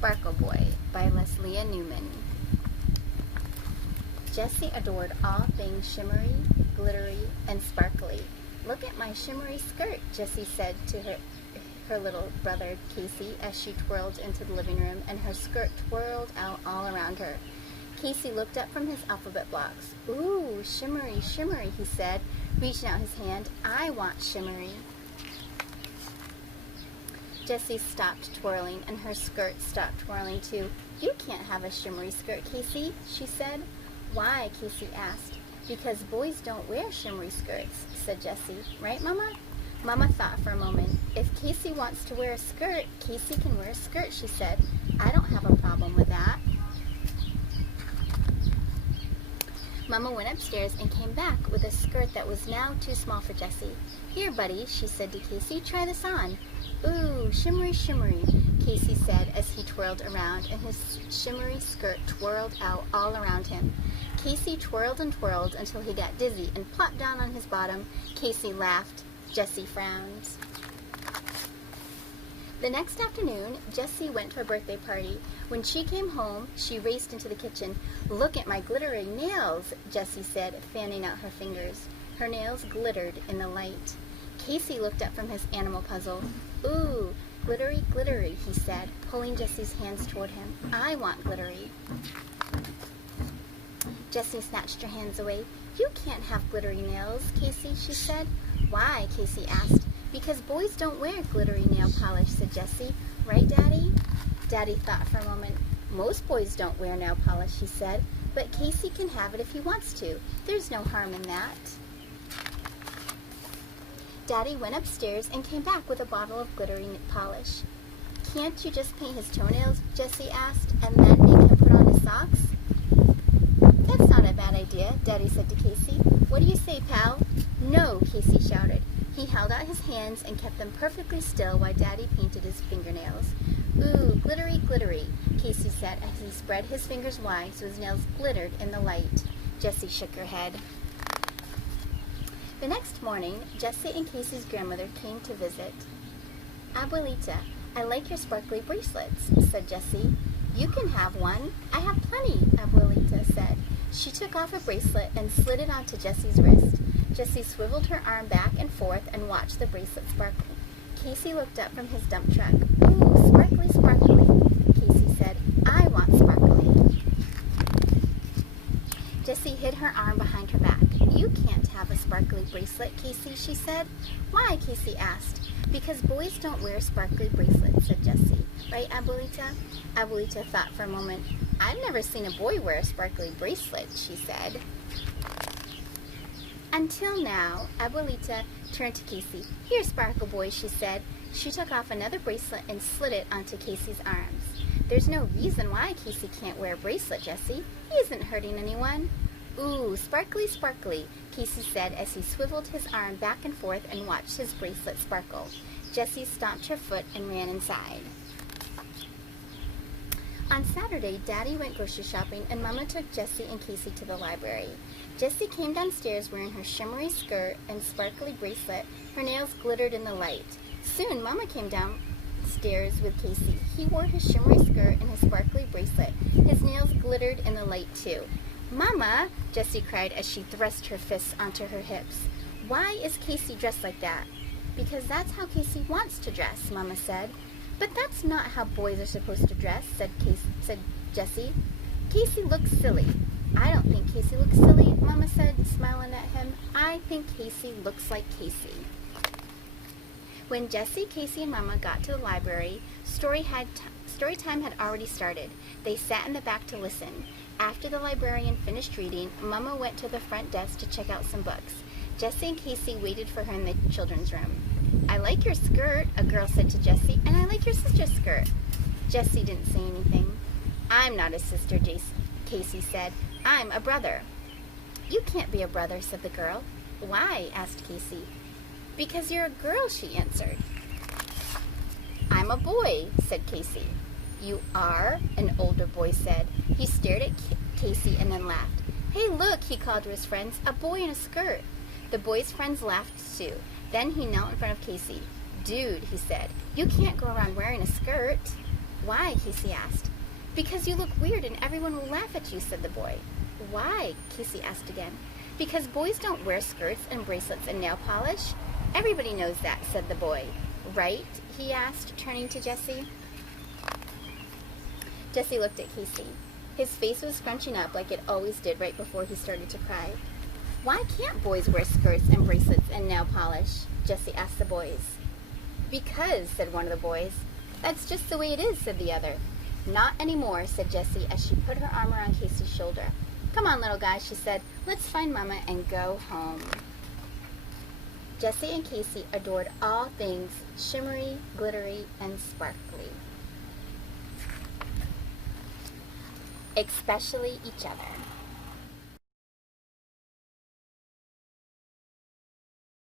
Sparkle Boy by Leslie Newman. Jessie adored all things shimmery, glittery, and sparkly. "Look at my shimmery skirt," Jessie said to her little brother Casey as she twirled into the living room, and her skirt twirled out all around her. Casey looked up from his alphabet blocks. "Ooh, shimmery, shimmery," he said, reaching out his hand. "I want shimmery." Jessie stopped twirling, and her skirt stopped twirling too. "You can't have a shimmery skirt, Casey," she said. "Why?" Casey asked. "Because boys don't wear shimmery skirts," said Jessie. "Right, Mama?" Mama thought for a moment. "If Casey wants to wear a skirt, Casey can wear a skirt," she said. "I don't have a problem with that." Mama went upstairs and came back with a skirt that was now too small for Jessie. "Here, buddy," she said to Casey, "try this on." "Ooh, shimmery, shimmery," Casey said as he twirled around, and his shimmery skirt twirled out all around him. Casey twirled and twirled until he got dizzy and plopped down on his bottom. Casey laughed. Jessie frowned. The next afternoon, Jessie went to her birthday party. When she came home, she raced into the kitchen. "Look at my glittering nails," Jessie said, fanning out her fingers. Her nails glittered in the light. Casey looked up from his animal puzzle. "Ooh, glittery, glittery," he said, pulling Jessie's hands toward him. "I want glittery." Jessie snatched her hands away. "You can't have glittery nails, Casey," she said. "Why?" Casey asked. "Because boys don't wear glittery nail polish," said Jessie. "Right, Daddy?" Daddy thought for a moment. "Most boys don't wear nail polish," he said, "but Casey can have it if he wants to. There's no harm in that." Daddy went upstairs and came back with a bottle of glittery polish. "Can't you just paint his toenails?" Jessie asked, "and then make him put on his socks?" "That's not a bad idea," Daddy said to Casey. "What do you say, pal?" "No," Casey shouted. He held out his hands and kept them perfectly still while Daddy painted his fingernails. "Ooh, glittery, glittery," Casey said as he spread his fingers wide so his nails glittered in the light. Jessie shook her head. The next morning, Jessie and Casey's grandmother came to visit. "Abuelita, I like your sparkly bracelets," said Jessie. "You can have one. I have plenty," Abuelita said. She took off a bracelet and slid it onto Jessie's wrist. Jessie swiveled her arm back and forth and watched the bracelet sparkle. Casey looked up from his dump truck. "Ooh, sparkly, sparkly," Casey said. "I want sparkly." Jessie hid her arm behind her back. "You can't have a sparkly bracelet, Casey," she said. "Why?" Casey asked. "Because boys don't wear sparkly bracelets," said Jessie. "Right, Abuelita?" Abuelita thought for a moment. "I've never seen a boy wear a sparkly bracelet," she said. Until now, Abuelita turned to Casey. "Here, Sparkle Boy," she said. She took off another bracelet and slid it onto Casey's arms. "There's no reason why Casey can't wear a bracelet, Jessie. He isn't hurting anyone." "Ooh, sparkly, sparkly," Casey said as he swiveled his arm back and forth and watched his bracelet sparkle. Jessie stomped her foot and ran inside. On Saturday, Daddy went grocery shopping, and Mama took Jessie and Casey to the library. Jessie came downstairs wearing her shimmery skirt and sparkly bracelet. Her nails glittered in the light. Soon, Mama came downstairs with Casey. He wore his shimmery skirt and his sparkly bracelet. His nails glittered in the light, too. "Mama!" Jessie cried as she thrust her fists onto her hips. "Why is Casey dressed like that?" "Because that's how Casey wants to dress," Mama said. "But that's not how boys are supposed to dress," said Jessie. "Casey looks silly." "I don't think Casey looks silly," Mama said, smiling at him. "I think Casey looks like Casey." When Jessie, Casey, and Mama got to the library, story time had already started. They sat in the back to listen. After the librarian finished reading, Mama went to the front desk to check out some books. Jessie and Casey waited for her in the children's room. "I like your skirt," a girl said to Jessie, "and I like your sister's skirt." Jessie didn't say anything. "I'm not a sister," Casey said. "I'm a brother." "You can't be a brother," said the girl. "Why?" asked Casey. "Because you're a girl," she answered. "I'm a boy," said Casey. "You are?" an older boy said. He stared at Casey and then laughed. "Hey, look," he called to his friends, "a boy in a skirt." The boy's friends laughed too. Then he knelt in front of Casey. "Dude," he said, "you can't go around wearing a skirt." Why? Casey asked. Because you look weird and everyone will laugh at you, said the boy. Why? Casey asked again. Because boys don't wear skirts and bracelets and nail polish. Everybody knows that, said the boy. Right? He asked, turning to Jessie. Jessie looked at Casey. His face was scrunching up like it always did right before he started to cry. Why can't boys wear skirts and bracelets and nail polish? Jessie asked the boys. Because, said one of the boys. That's just the way it is, said the other. Not anymore, said Jessie as she put her arm around Casey's shoulder. Come on, little guy, she said. Let's find Mama and go home. Jessie and Casey adored all things shimmery, glittery, and sparkly. Especially each other.